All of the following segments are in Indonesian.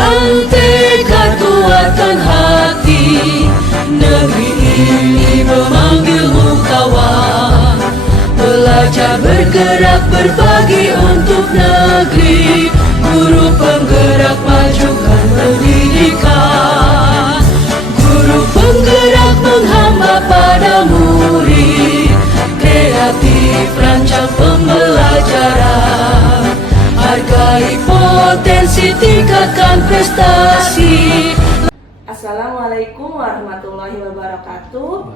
Dengan tekad kuatkan hati, negeri ini memanggilmu kawan. Belajar bergerak berbagi untuk negeri, guru penggerak majukan pendidikan. Guru penggerak menghamba pada murid, kreatif rancang pembelajaran. Hargai potensi, tingkatkan prestasi. Assalamualaikum warahmatullahi wabarakatuh.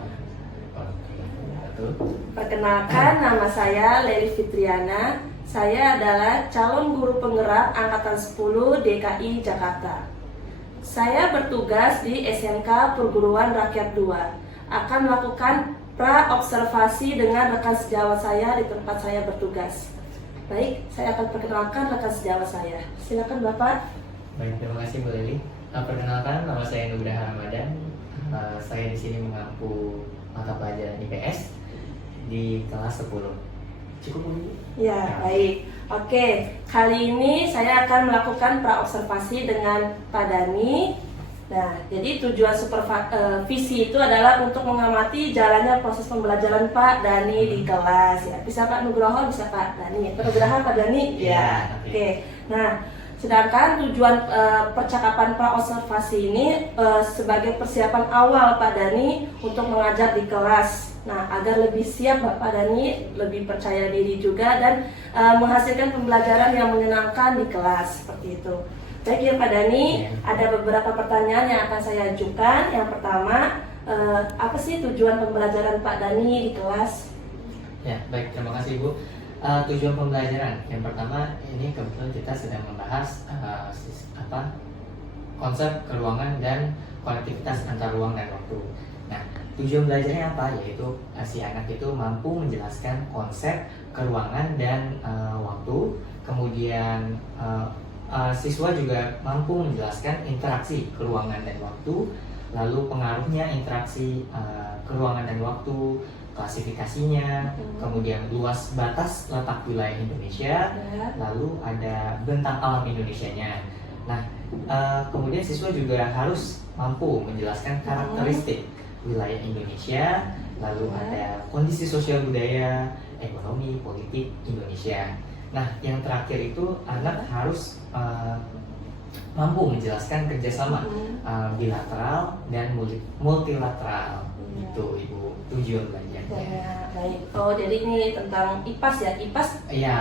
Perkenalkan, nama saya Leli Fitriana. Saya adalah calon guru penggerak Angkatan 10 DKI Jakarta. Saya bertugas di SMK Perguruan Rakyat 2. Akan melakukan pra-observasi dengan rekan sejawat saya di tempat saya bertugas. Baik, saya akan perkenalkan rekan sejawat saya. Silakan Bapak. Baik, terima kasih Bu Leli. Perkenalkan, nama saya Nugraha Ramadan. Saya di sini mengampu mata pelajaran IPS di kelas 10. Cukup Bu? Ya, baik. Oke, kali ini saya akan melakukan pra-observasi dengan Pak Dani. Nah, jadi tujuan supervisi itu adalah untuk mengamati jalannya proses pembelajaran Pak Dani di kelas. Ya, bisa Pak Nugroho, bisa Pak Dani. Nugraha, Pak Dani. Ya, oke. Nah, sedangkan tujuan percakapan pra-observasi ini sebagai persiapan awal Pak Dani untuk mengajar di kelas. Nah, agar lebih siap Pak Dani, lebih percaya diri juga dan menghasilkan pembelajaran yang menyenangkan di kelas, seperti itu. Baik ya Pak Dani, ada beberapa pertanyaan yang akan saya ajukan. Yang pertama, apa sih tujuan pembelajaran Pak Dani di kelas? Ya, baik, terima kasih Bu. Tujuan pembelajaran yang pertama, ini kebetulan kita sedang membahas konsep keruangan dan konektivitas antar ruang dan waktu. Nah, tujuan belajarnya apa? Yaitu si anak itu mampu menjelaskan konsep keruangan dan waktu. Kemudian siswa juga mampu menjelaskan interaksi keruangan dan waktu, lalu pengaruhnya interaksi keruangan dan waktu, klasifikasinya, kemudian luas batas letak wilayah Indonesia, lalu ada bentang alam Indonesianya. Nah, kemudian siswa juga harus mampu menjelaskan karakteristik wilayah Indonesia, lalu ada kondisi sosial budaya, ekonomi, politik Indonesia. Nah, yang terakhir itu anak harus mampu menjelaskan kerjasama bilateral dan multilateral. Itu Ibu tujuan belajarnya. Baik. Oh, jadi ini tentang IPAS ya? IPAS? Iya,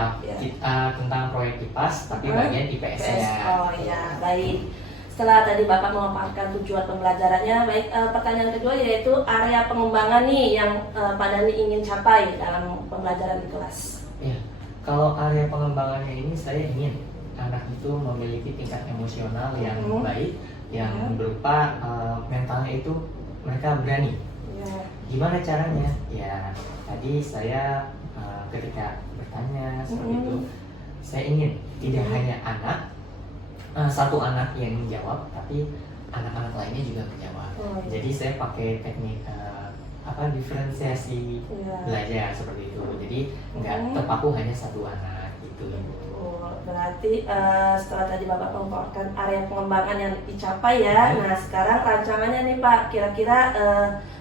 tentang proyek IPAS, tapi bagian IPS-nya. Oh iya, baik. Setelah tadi Bapak memaparkan tujuan pembelajarannya, baik. Pertanyaan kedua yaitu area pengembangan nih yang Pak Dani ingin capai dalam pembelajaran di kelas. Iya. Kalau area pengembangannya ini saya ingin anak itu memiliki tingkat emosional yang baik, yang berupa mentalnya itu mereka berani. Gimana caranya? Ya, tadi saya ketika bertanya seperti itu, saya ingin tidak hanya satu anak yang menjawab, tapi anak-anak lainnya juga menjawab. Jadi saya pakai teknik diferensiasi belajar seperti itu. Jadi nggak terpaku hanya satu anak gitu. Berarti setelah tadi Bapak memaparkan area pengembangan yang dicapai ya. Nah, sekarang rancangannya nih Pak, kira-kira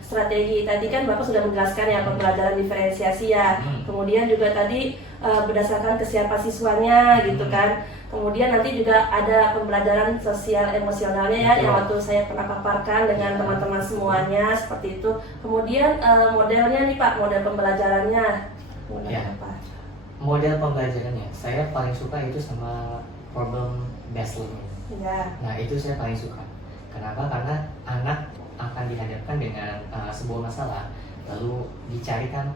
strategi tadi kan Bapak sudah menjelaskan ya pembelajaran diferensiasi ya. Kemudian juga tadi berdasarkan kesiapan siswanya gitu kan. Kemudian nanti juga ada pembelajaran sosial emosionalnya ya, yang waktu saya pernah paparkan dengan teman-teman semuanya seperti itu. Kemudian modelnya nih Pak, model pembelajarannya apa? Model pembelajarannya, saya paling suka itu sama problem based learning. Nah, itu saya paling suka. Kenapa? Karena anak akan dihadapkan dengan sebuah masalah, lalu dicarikan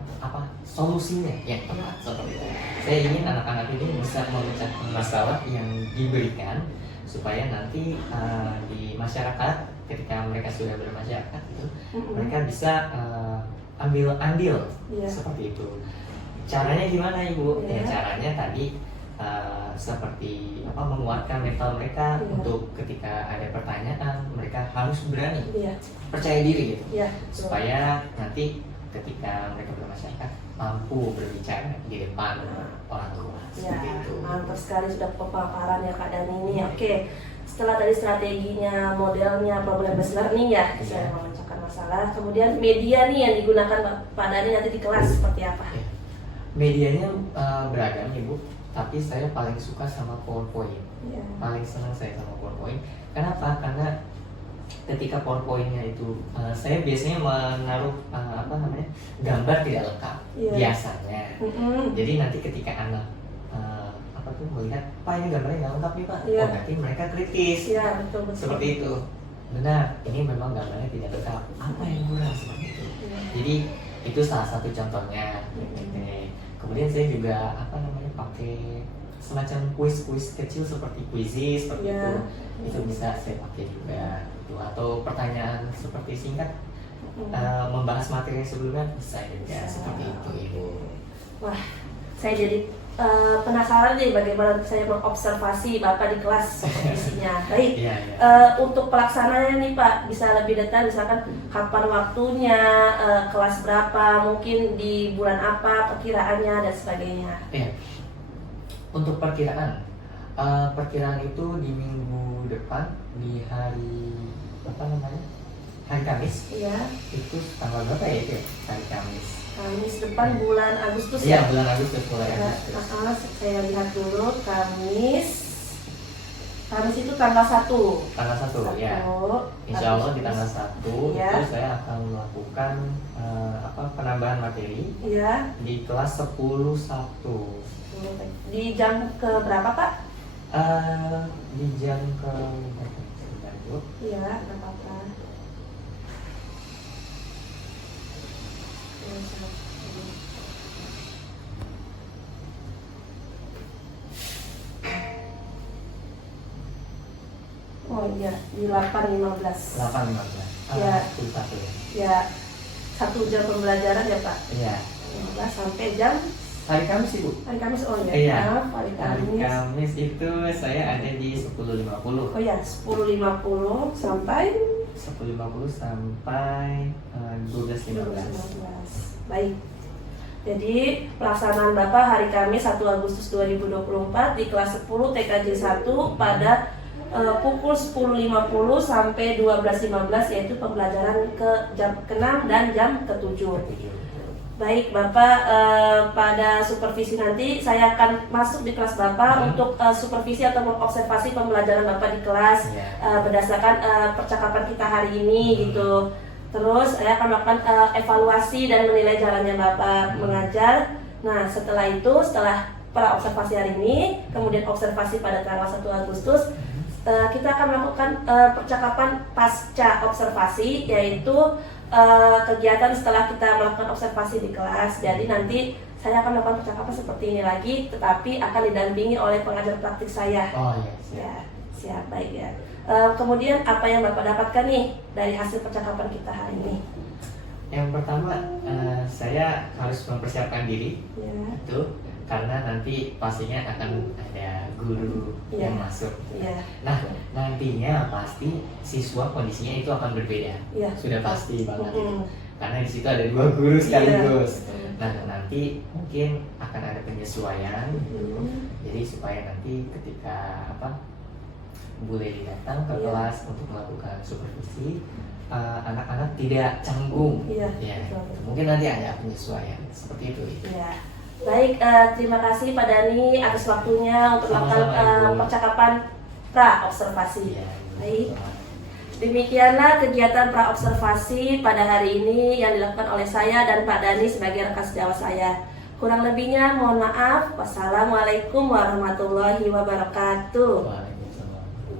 solusinya yang tepat seperti itu. Saya ingin anak-anak ini bisa memecahkan masalah yang diberikan supaya nanti di masyarakat, ketika mereka sudah bermasyarakat itu, mereka bisa ambil andil seperti itu. Caranya gimana Ibu? Ya, caranya tadi seperti menguatkan mental mereka untuk ketika ada pertanyaan mereka harus berani, percaya diri gitu, supaya nanti ketika mereka bermasyarakat mampu berbicara di depan orang tua. Mantap sekali sudah pemaparan ya Kak Dani ini. Oke. setelah tadi strateginya, modelnya, problem based learning ya, saya memecahkan masalah. Kemudian media nih yang digunakan Pak Dani nanti di kelas seperti apa? Medianya beragam Ibu, tapi saya paling suka sama PowerPoint. Ya. Paling senang saya sama PowerPoint. Kenapa? Karena ketika PowerPoint-nya itu saya biasanya menaruh gambar tidak lengkap biasanya. Jadi nanti ketika anak melihat, Pak ini gambarnya nggak lengkap nih Pak, oh nanti mereka kritis. Betul. Seperti itu. Benar, ini memang gambarnya tidak lengkap. Apa yang kurang seperti itu? Jadi itu salah satu contohnya. Kemudian saya juga pakai semacam kuis-kuis kecil seperti quizzes seperti itu bisa saya pakai juga. Atau pertanyaan seperti singkat membahas materi sebelumnya bisa juga seperti itu Ibu. Wah, saya jadi penasaran nih bagaimana saya mengobservasi Bapak di kelas isinya. Baik, untuk pelaksananya nih Pak, bisa lebih detail misalkan kapan waktunya, kelas berapa, mungkin di bulan apa, perkiraannya dan sebagainya. Untuk perkiraan itu di minggu depan di hari hari Kamis. Itu tanggal berapa ya itu? Hari Kamis. Kamis depan bulan Agustus ya? Bulan Agustus, mulai Agustus. Saya lihat dulu Kamis itu tanggal 1. Tanggal 1 ya. Insya Allah di tanggal 1 itu saya akan melakukan penambahan materi di kelas 10.1. Di jam ke berapa Pak? Di jam ke nggak apa-apa. Oh iya, di 8.15. 8.15. Ya. 1 ya. 1 jam pembelajaran ya Pak? Iya. 15 sampai jam hari Kamis Ibu. Hari Kamis Iya. Hari Kamis itu saya ada di 10.50. Oh ya, 10.50 sampai 12.15. Baik. Jadi pelaksanaan Bapak hari Kamis 1 Agustus 2024 di kelas 10 TKJ 1 pada pukul 10.50 sampai 12.15, yaitu pembelajaran ke jam ke-6 dan jam ke-7. Baik Bapak, pada supervisi nanti saya akan masuk di kelas Bapak untuk supervisi atau mengobservasi pembelajaran Bapak di kelas berdasarkan percakapan kita hari ini gitu. Terus saya akan melakukan evaluasi dan menilai jalannya Bapak mengajar. Nah setelah pra observasi hari ini, kemudian observasi pada tanggal 1 Agustus, kita akan melakukan percakapan pasca observasi, yaitu kegiatan setelah kita melakukan observasi di kelas. Jadi nanti saya akan melakukan percakapan seperti ini lagi, tetapi akan didampingi oleh pengajar praktik saya. Oh iya, siap, baik ya. Kemudian apa yang Bapak dapatkan nih dari hasil percakapan kita hari ini? Yang pertama, saya harus mempersiapkan diri itu karena nanti pastinya akan ada guru yang masuk. Nah, nantinya pasti siswa kondisinya itu akan berbeda. Sudah pasti banget itu. Karena di situ ada 2 guru sekaligus. Nah, nanti mungkin akan ada penyesuaian gitu. Jadi supaya nanti ketika boleh datang ke kelas untuk melakukan supervisi, anak-anak tidak canggung. Mungkin nanti ada penyesuaian seperti itu. Baik, terima kasih Pak Dani atas waktunya untuk melakukan percakapan pra-observasi. Baik, demikianlah kegiatan pra-observasi pada hari ini yang dilakukan oleh saya dan Pak Dani sebagai rekan sejawat saya. Kurang lebihnya mohon maaf. Wassalamualaikum warahmatullahi wabarakatuh.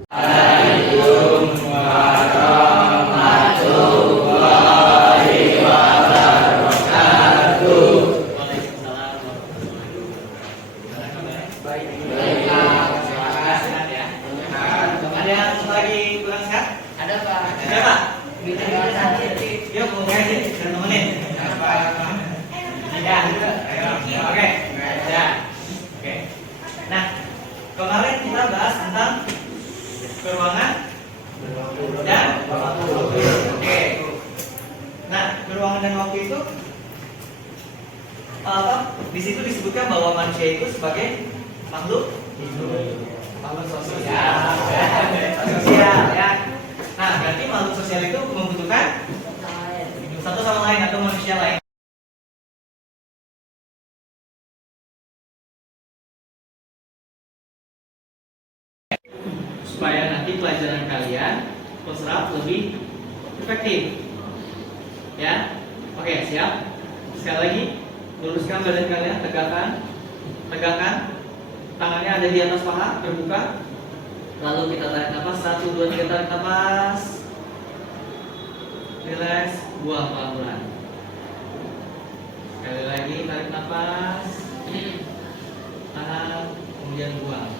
Waalaikumsalam warahmatullahi wabarakatuh. Ada lagi kurang sehat? Ada Pak. Ada Pak. Yuk mulai kita temenin. Oke. Oke. Nah, kemarin kita bahas tentang keruangan dan waktu. Oke. Nah, keruangan dan waktu itu di situ disebutkan bahwa manusia itu sebagai makhluk hidup, makhluk sosial. supaya nanti pelajaran kalian terserap lebih efektif. Ya, oke, siap. Sekali lagi, luruskan badan kalian, tegakkan, tangannya ada di atas paha, terbuka. Lalu kita tarik nafas, 1, 2, 3, tarik nafas. Relax, buang pelan-pelan. Sekali lagi, tarik nafas, tahan, kemudian buang.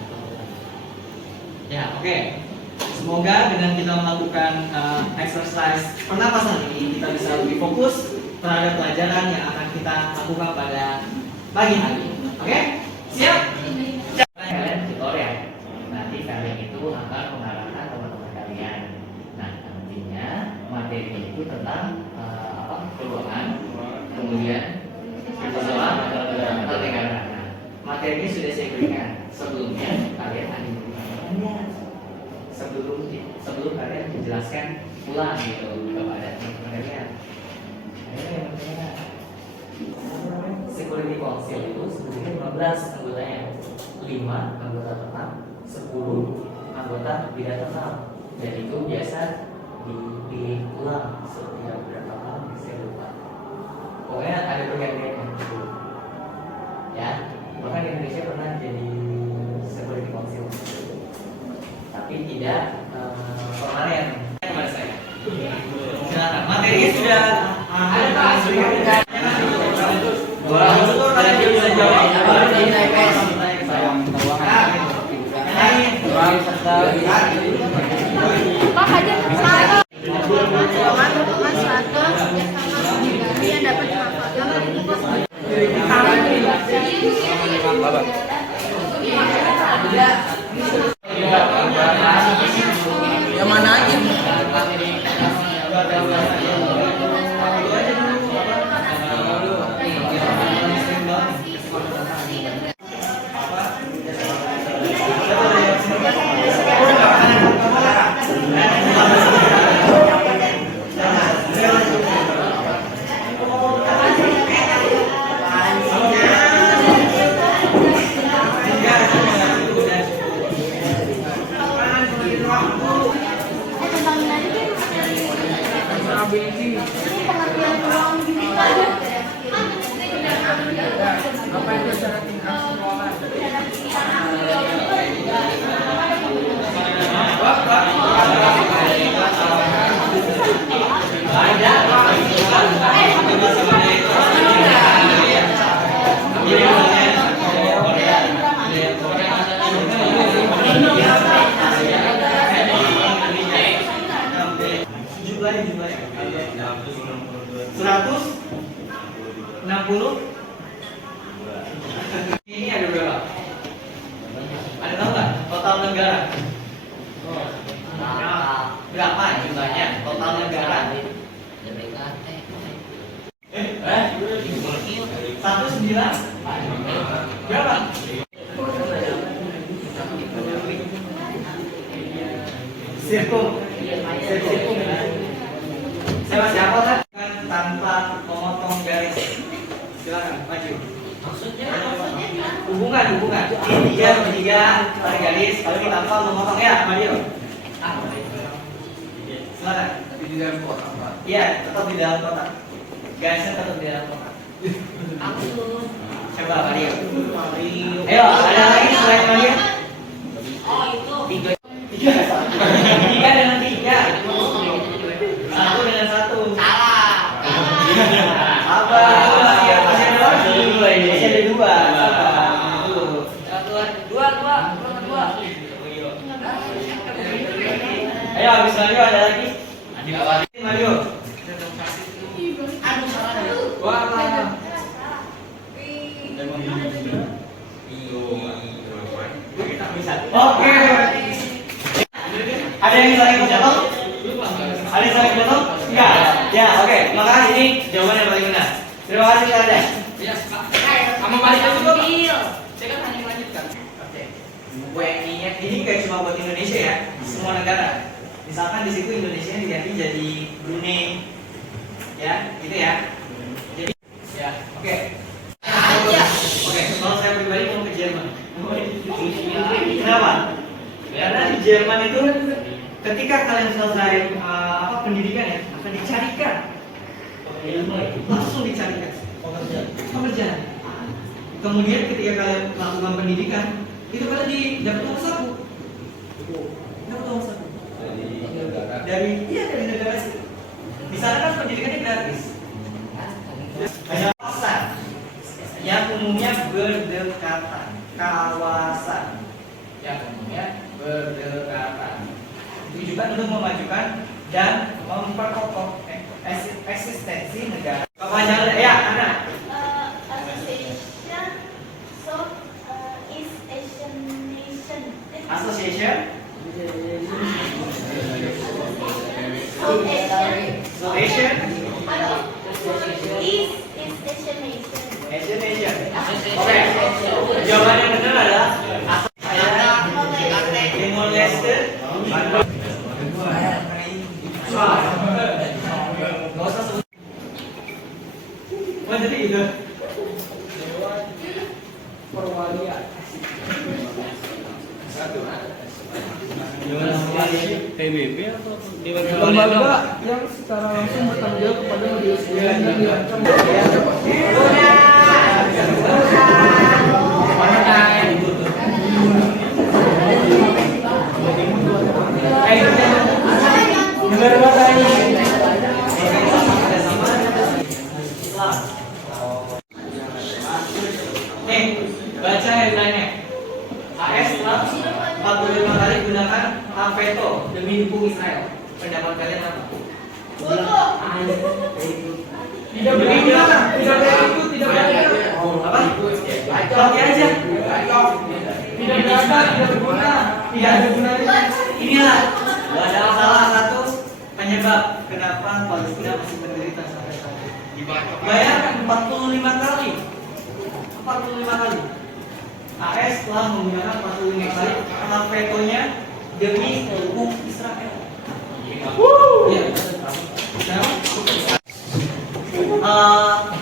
Ya, oke. Semoga dengan kita melakukan exercise pernapasan ini, kita bisa lebih fokus terhadap pelajaran yang akan kita lakukan pada pagi hari. Oke? Siap? Kalian tutor ya. Nanti kalian itu akan mengarahkan teman-teman kalian. Nah, nantinya materi itu tentang keuangan, kemudian keuangan atau negara. Nah, materi ini sudah saya berikan sebelumnya. Kalian ada sebelum kalian menjelaskan ulang gitu kepada teman-teman kalian. Security Council itu sebenarnya 15 anggotanya, 5 anggota tetap, 10 anggota tidak tetap, dan itu biasa dipilih ulang setiap berapa tahun, saya lupa. Pokoknya ada pergantian gitu. Ya, bahkan di Indonesia pernah jadi Security Council, tapi tidak permanen. Kepada saya. Silakan. Materinya sudah ada Pak. Pak aja saya yang dapat Yang mana aja? pengertian uang gini aja. Apa itu syarat inkas keuangan? Jumlahnya 160. Ini ada berapa? Ada tahu nggak total negara? Berapa jumlahnya total negara? 19 berapa? Sirkum. Siapa kan tanpa memotong garis? Silakan maju. Maksudnya hubungan tiga tarik garis kalau tanpa memotong ya maju. Silakan. Di dalam kotak, Pak. Iya, tetap di dalam kotak. Garisnya tetap di dalam kotak. Coba Mario. Ayo, ada lagi selain Mario? Oh itu. Tiga dengan tiga. Satu dengan satu. Salah. Apa? Masih ada lagi. Masih ada dua. Dua. Ayo, habis Mario ada lagi. Mario. Oke. Ada yang saling potong? Ada yang saling potong? Enggak. Ya, oke. Maka ini jawaban yang paling benar. Terima kasih Anda. Sama balik aja juga, Pak. Saya kan hanya melanjutkan. Oke. WNI-nya ini kayak cuma buat Indonesia ya, semua negara. Misalkan di situ Indonesia diganti jadi Brunei. Ya, gitu ya. Jadi ya, oke. Oke, kalau saya pribadi mau ke Jerman. Kenapa? Karena di Jerman itu ketika kalian selesai pendidikan ya akan dicarikan langsung dicarikan pekerjaan. Kemudian ketika kalian melakukan pendidikan itu kalian dapat nomor satu. Dapat nomor satu. Dari negara sih. Di sana kan pendidikannya gratis. Hanya kawasan yang umumnya berdekatan. Kawasan yang umumnya berdekatan. Ditujukan untuk memajukan dan memperkokoh eksistensi negara. Kepanjangan ya, Ana. Association Asian Nation. Oke. Jawaban yang benar adalah Timor Leste. Nggak usah sebut. Oh jadi itu. Perwalian. PBB atau Dewan lembaga yang secara langsung bertanggung jawab kepada majelis yang dirancang. Nih, baca headline-nya. AS telah 45 kali gunakan hak veto demi dukung Israel. Pendapat kalian apa? Tidak boleh ikut, tidak boleh ikut. Apa? Pakai aja. Tidak berasa, tidak berguna, tidak ada gunanya. Inilah adalah salah satu penyebab kenapa Palestina masih menderita sampai saat ini. Bayangkan 45 kali. 45 kali. AS telah menggunakan 45 kali hak vetonya demi dukung Israel.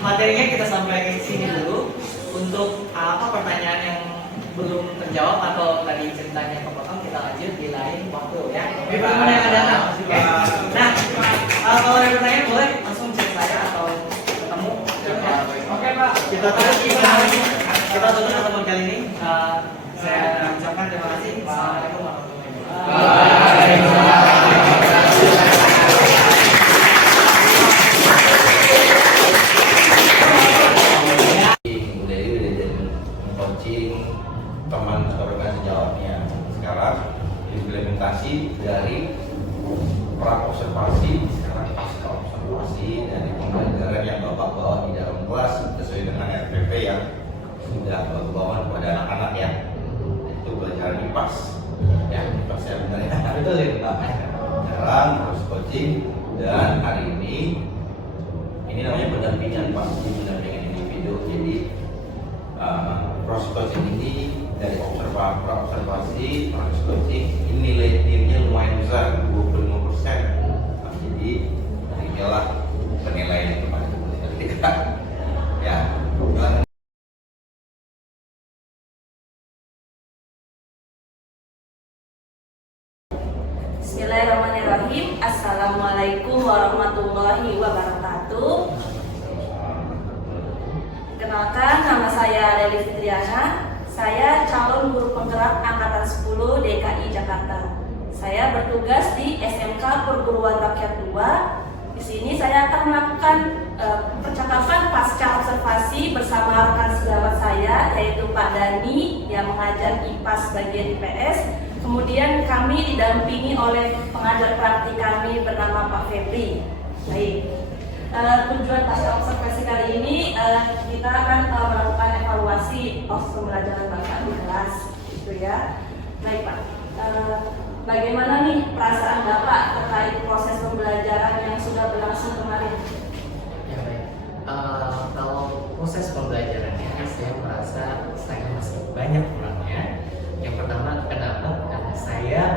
Materinya kita sampai sini dulu. Untuk apa pertanyaan yang belum terjawab atau tadi ceritanya kepotong, kita lanjut di lain waktu ya. Bagaimana yang ada datang? Oke. Nah, kalau ada pertanyaan boleh langsung cek saya atau ketemu. Oke Pak. Kita tutup pertemuan kali ini. Saya ucapkan terima kasih. Assalamualaikum warahmatullahi wabarakatuh. Teman organisasi jawabnya sekarang implementasi dari pra observasi sekarang pasca observasi dari pembelajaran yang bapak bawa di dalam kelas sesuai dengan RPP yang sudah bapak bawa kepada anak-anak ya, itu pelajaran IPAS ya, IPAS ya benar ya, betul ya Pak. Sekarang terus coaching dan hari ini namanya pendampingan Pak, pendampingan individu. Jadi proses coaching ini dari observasi, proses coaching ini nilai timnya lumayan besar, 25%. Nah, jadi inilah penilaian kepada kita. Ya. Bismillahirrahmanirrahim. Assalamualaikum warahmatullahi wabarakatuh. Kenalkan, nama saya Leli Fitriana. Saya calon guru penggerak angkatan 10 DKI Jakarta. Saya bertugas di SMK Perguruan Rakyat 2. Di sini saya akan melakukan percakapan pasca observasi bersama rekan sejawat saya, yaitu Pak Dani yang mengajar IPAS bagian IPS. Kemudian kami didampingi oleh pengajar praktik kami bernama Pak Febri. Baik. Tujuan pasca observasi kali ini kita akan melakukan evaluasi pembelajaran Bapak di kelas, gitu ya. Baik Pak, bagaimana nih perasaan Bapak terkait proses pembelajaran yang sudah berlangsung kemarin? Ya baik. Kalau proses pembelajarannya, saya merasa saya masih banyak kurangnya. Yang pertama, kenapa? Karena saya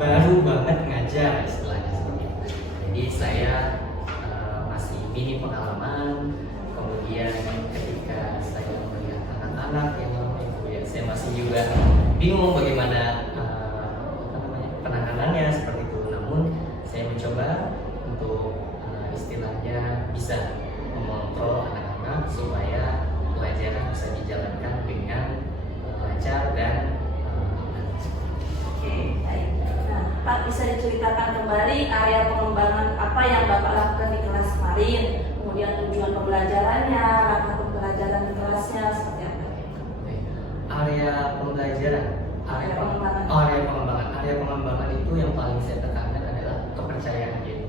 baru banget ngajar, istilahnya seperti itu. Jadi saya masih minim pengalaman. Kemudian ketika saya melihat anak-anak yang lama itu ya, saya masih juga bingung bagaimana ceritakan kembali area pengembangan apa yang Bapak lakukan di kelas kemarin, kemudian tujuan pembelajarannya, langkah pembelajaran di kelasnya seperti apa? Area pembelajaran, Area pengembangan. Area pengembangan itu yang paling saya tekankan adalah kepercayaan diri,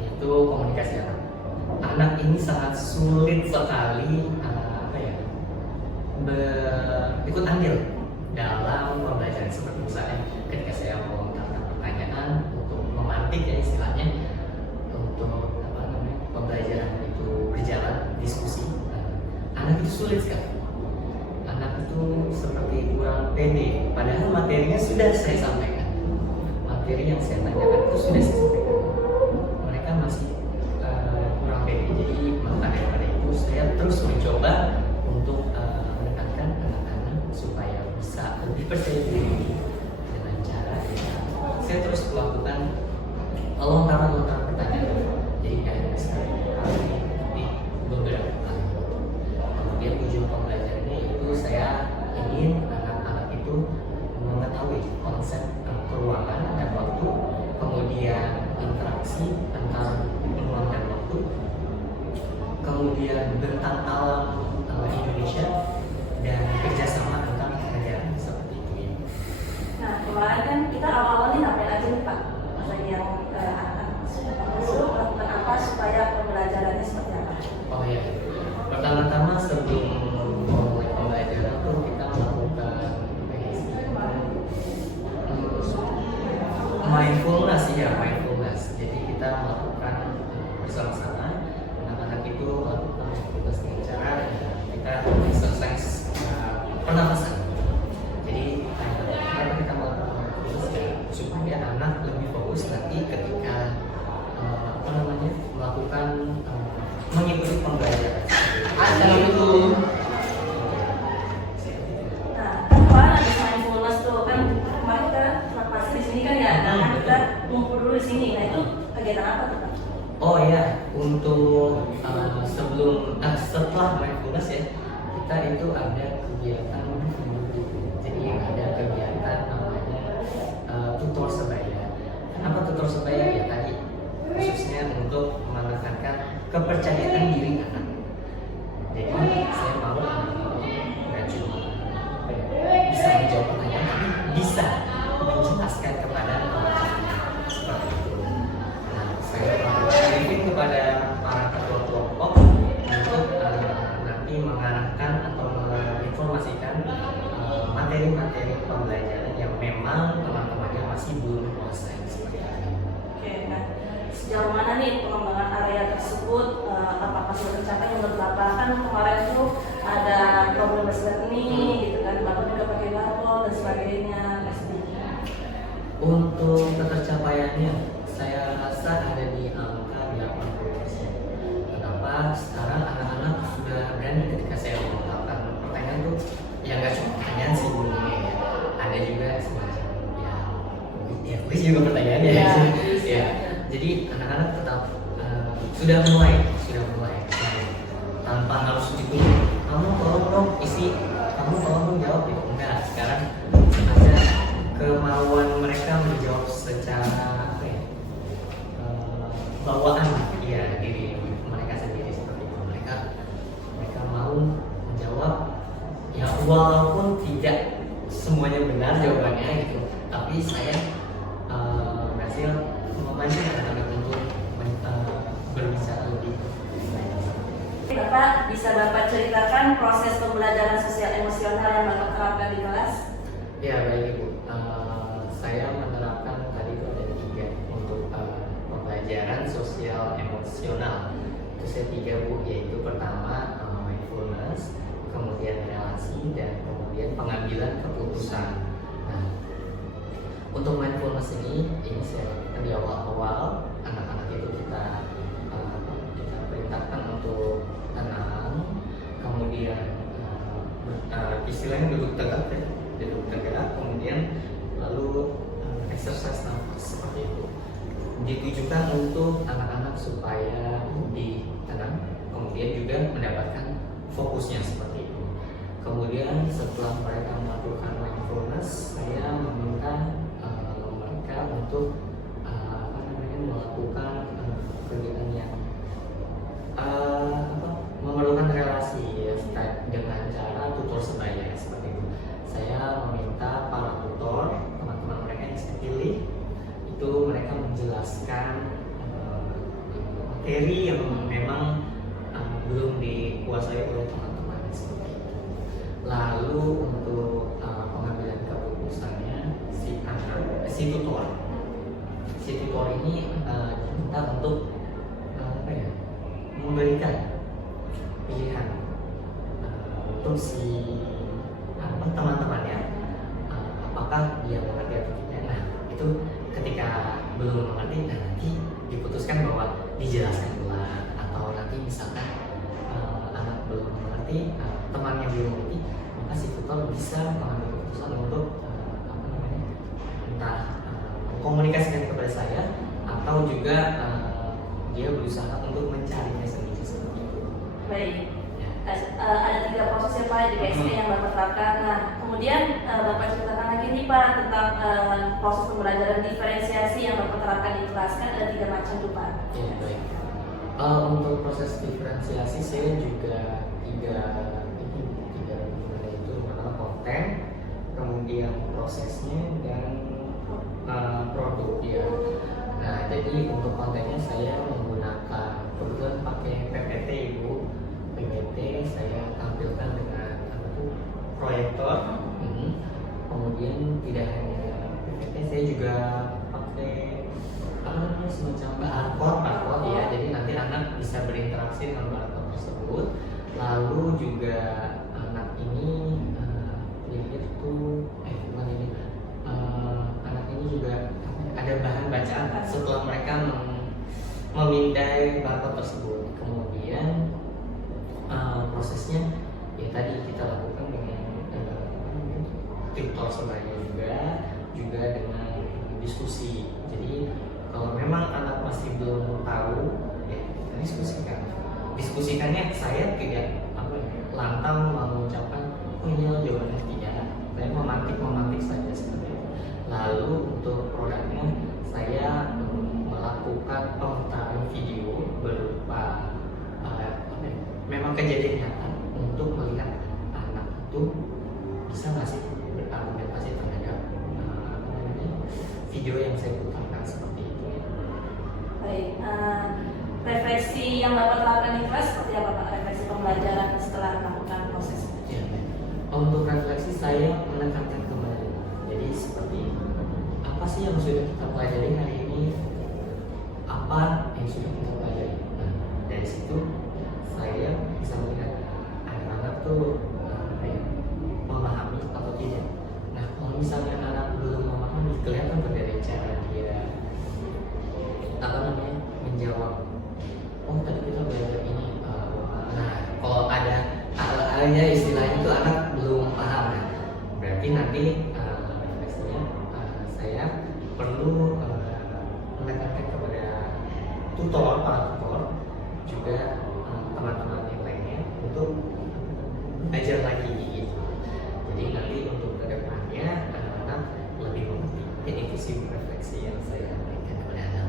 yaitu komunikasi anak. Anak ini sangat sulit sekali ikut andil dalam pembelajaran, seperti misalnya ketika saya melontarkan pertanyaan untuk memantik ya istilahnya untuk pembelajaran itu berjalan diskusi, anak itu sulit sekali. Anak itu seperti kurang pede, padahal materinya sudah saya sampaikan, materi yang saya tanyakan itu sudah saya sampaikan, mereka masih kurang pede. Jadi maka daripada itu saya terus mencoba untuk menekankan anak-anak supaya bisa lebih percaya diri dengan cara saya terus melakukan lontaran pertanyaan. Jadi kayak sekali di beberapa kali. Kemudian tujuan pembelajarannya itu saya ingin anak-anak itu mengetahui konsep keruangan dan waktu, kemudian interaksi antara ruang dan waktu, kemudian bentang alam Indonesia, dan kerjasama antar negara seperti itu ya. Nah, kemarin kan kita awal-awal ini ngapain aja nih Pak? Bagi yang anak-anak masuk melakukan apa supaya pembelajarannya seperti apa? Oh iya, pertama-tama sebelum mulai pembelajaran tuh kita melakukan mindfulness. Jadi kita melakukan bersama-sama, anak-anak itu melakukan mindfulness dengan cara kita exercise pernapasan. Jadi kenapa kita melakukan mindfulness ya, supaya anak lebih fokus nanti ketika melakukan mengikuti pembelajaran. Assalamualaikum. Nah, kan kemarin ada mindfulness tuh kan kemarin kita pasti di sini kan ya, nah kita ngumpul dulu di sini. Nah itu kegiatan apa tuh Pak? Oh ya, untuk setelah mindfulness ya, kita itu ada kegiatan. Jadi ada kegiatan namanya tutor sebaya. Kenapa tutor sebaya ya tadi? Khususnya untuk menekankan kepercayaan diri anak. Jadi saya mau nggak cuma bisa menjawab pertanyaan, tapi bisa menjelaskan kepada teman-teman seperti itu. Nah, saya mengajak kepada para ketua kelompok untuk nanti mengarahkan atau menginformasikan materi-materi pembelajaran yang memang teman-temannya masih belum kuasai seperti itu. Oke, nah sejauh mana nih pengembangan area tersebut? Apakah sudah tercapai menurut Bapak? Kan kemarin tuh ada problem learning gitu kan, Bapak juga pakai barbel dan sebagainya. Untuk ketercapaiannya, saya rasa ada di angka 80%. Kenapa? Sekarang anak-anak sudah berani ketika saya melontarkan pertanyaan tuh, ya nggak cuma pertanyaan sih bunyinya ya, ada juga semacam ya kuis juga pertanyaannya ya. Ya. Jadi anak-anak tetap sudah mulai tanpa harus ditunggu. Kamu tolong dong isi, kamu tolong dong jawab gitu. Enggak, sekarang ada kemauan mereka menjawab secara bawaan ya diri mereka sendiri seperti itu. Mereka mau menjawab ya walaupun tidak semuanya benar jawabannya gitu, tapi saya berhasil memancing anak-anak untuk berbicara lebih. Bapak bisa Bapak ceritakan proses pembelajaran sosial emosional yang Bapak terapkan di kelas? Ya baik Ibu, saya menerapkan tadi itu ada 3 untuk pembelajaran sosial emosional. Itu saya 3 Bu, yaitu pertama mindfulness, kemudian relasi, dan kemudian pengambilan keputusan. Nah, untuk mindfulness ini saya lakukan di awal-awal anak-anak itu kita perintahkan untuk tenang, kemudian istilahnya duduk tegak, kemudian lalu exercise nafas seperti itu. Ditujukan untuk anak-anak supaya lebih tenang, kemudian juga mendapatkan fokusnya seperti itu. Kemudian setelah mereka melakukan mindfulness, saya meminta mereka untuk materi yang memang belum dikuasai oleh teman-teman seperti itu. Lalu untuk pengambilan keputusannya si tutor ini diminta untuk memberikan pilihan untuk si teman-temannya, apakah dia mengerti atau tidak. Nah itu ketika belum mengerti, nanti diputuskan bahwa dijelaskan ulang, atau nanti misalkan anak belum mengerti, temannya belum mengerti, maka si tutor bisa mengambil keputusan untuk entah mengkomunikasikan kepada saya, atau juga dia berusaha untuk mencarinya sendiri seperti itu. Baik. Ada 3 proses ya Pak di PSD yang Bapak terapkan. Nah, kemudian Bapak ceritakan lagi nih Pak tentang proses pembelajaran diferensiasi yang Bapak terapkan di kelas, kan ada 3 macam tuh Pak. Ya, baik. Untuk proses diferensiasi saya juga tiga itu pertama konten, kemudian prosesnya, dan produk ya. Nah, jadi untuk kontennya saya menggunakan kebetulan pakai PPT Ibu. PPT saya tampilkan dengan proyektor. Kemudian tidak hanya PPT, saya juga pakai semacam barcode ya. Jadi nanti anak bisa berinteraksi dengan barcode tersebut. Lalu juga anak ini anak ini juga ada bahan bacaan setelah mereka memindai barcode tersebut. Kemudian prosesnya ya tadi kita lakukan dengan tutor sebaya juga dengan diskusi. Jadi kalau memang anak masih belum tahu, ya kita diskusikannya. Saya tidak lantang mengucapkan ini jawabannya tidak, saya memantik saja seperti itu. Lalu untuk produknya saya melakukan pemutaran video berupa memang kejadian nyata untuk melihat anak itu bisa nggak sih berargumentasi terhadap video yang saya putarkan seperti itu. Baik, refleksi yang Bapak lakukan di kelas seperti apa Pak? Refleksi pembelajaran setelah melakukan proses. Ya, untuk refleksi saya menekankan kembali. Jadi seperti apa sih yang sudah kita pelajari hari ini? Apa yang sudah kita pelajari? Nah, dari situ saya bisa melihat anak-anak tuh memahami atau tidak. Nah, kalau misalnya anak belum memahami, kelihatan dari cara dia menjawab. Oh, tadi kita belajar ini. Nah, kalau ada istilahnya itu anak belum paham. Nah, berarti nanti refleksinya saya perlu menekankan kepada para tutor juga teman-teman yang lainnya untuk belajar lagi gitu. Jadi nanti untuk kedepannya anak-anak lebih mengerti. Ini visi refleksi yang saya berikan kepada anak.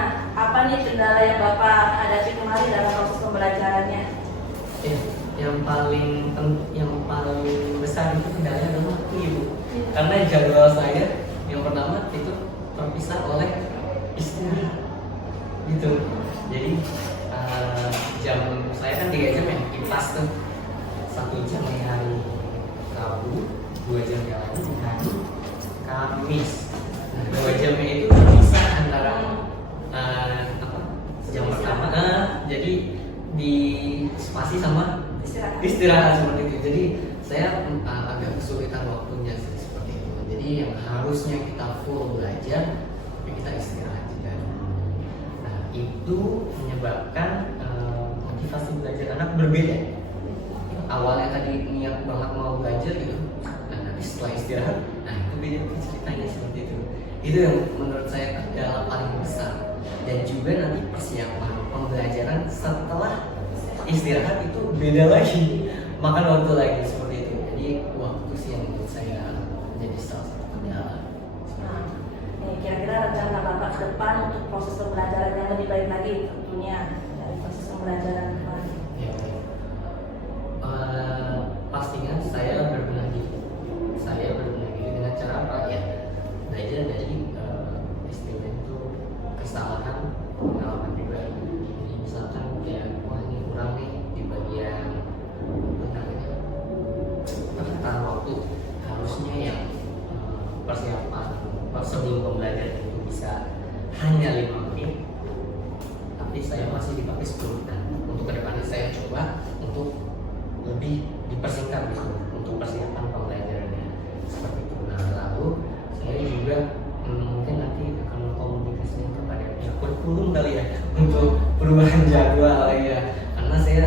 Nah, apa nih kendala yang Bapak hadapi kemarin dalam proses pembelajarannya? Ya, yang paling besar itu kendalanya adalah waktu Ibu. Karena jadwal saya yang pertama itu terpisah oleh istri gitu. Jadi jam saya kan 3 jam ya, kipas tuh 1 jam di hari Rabu, 2 jam yang lain di hari Kamis. Nah, 2 jamnya itu terpisah antara jam pertama, jadi di spasi sama istirahat seperti itu. Jadi saya agak kesulitan waktunya seperti itu. Jadi yang harusnya kita full belajar, tapi kita istirahat juga. Nah, itu menyebabkan motivasi belajar anak berbeda. Awalnya tadi niat banget mau belajar gitu, nah nanti setelah istirahat, nah itu beda ceritanya seperti itu. Itu yang menurut saya kendala paling besar. Dan juga nanti persiapan pembelajaran setelah istirahat itu beda lagi, makan waktu lagi seperti itu. Jadi waktu sih yang menurut saya menjadi salah satu kendala. Nah, kira-kira rencana Bapak ke depan untuk proses pembelajaran yang lebih baik lagi tentunya dari proses pembelajaran kemarin. Ya, pastinya saya berbenah diri. Saya berbenah diri dengan cara apa ya? Belajar dari istilahnya itu kesalahan, pengalaman pribadi. persiapan sebelum pembelajaran itu bisa hanya 5 menit, tapi saya masih dipakai 10 menit. Untuk kedepannya saya coba untuk lebih dipersingkat gitu untuk persiapan pembelajarannya seperti itu. Nah lalu saya juga mungkin nanti akan komunikasikan kepada pihak kurikulum kali ya untuk perubahan jadwal ya, karena saya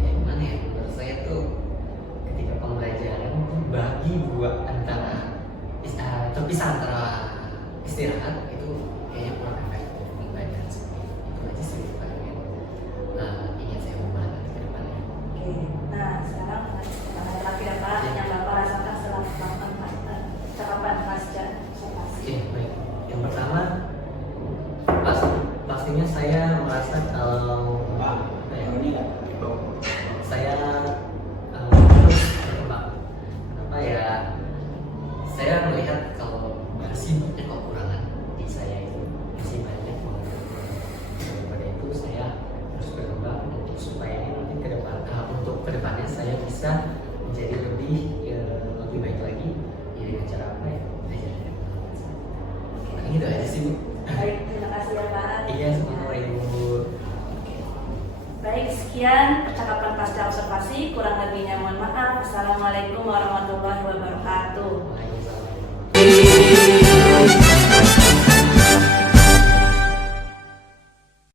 gimana ya, menurut saya tuh ketika pembelajaran bagi dua antara terpisah antara istirahat itu kayaknya kurang efektif pembelajaran seperti itu aja sih Pak yang ingin saya ubah nanti ke depannya. Oke, nah sekarang pertanyaan terakhir ya Pak, yang Bapak rasakan setelah melakukan cakapan pasca observasi. Oke, baik. Yang pertama, pastinya saya merasa kalau saya terus berkembang. Kenapa ya? Saya melihat kalau masih banyak kekurangan di saya itu, masih banyak banget. Daripada itu saya terus berkembang untuk supaya nanti ke depan, untuk kedepannya saya bisa menjadi lebih baik lagi ya, dengan cara apa ya? Belajar dari pengalaman. Nah, gitu aja sih Bu. Baik, terima kasih ya Pak. Iya, sama-sama Ibu. Baik, sekian percakapan pasca observasi. Kurang lebihnya mohon maaf. Assalamualaikum warahmatullahi wabarakatuh. Waalaikumsalam.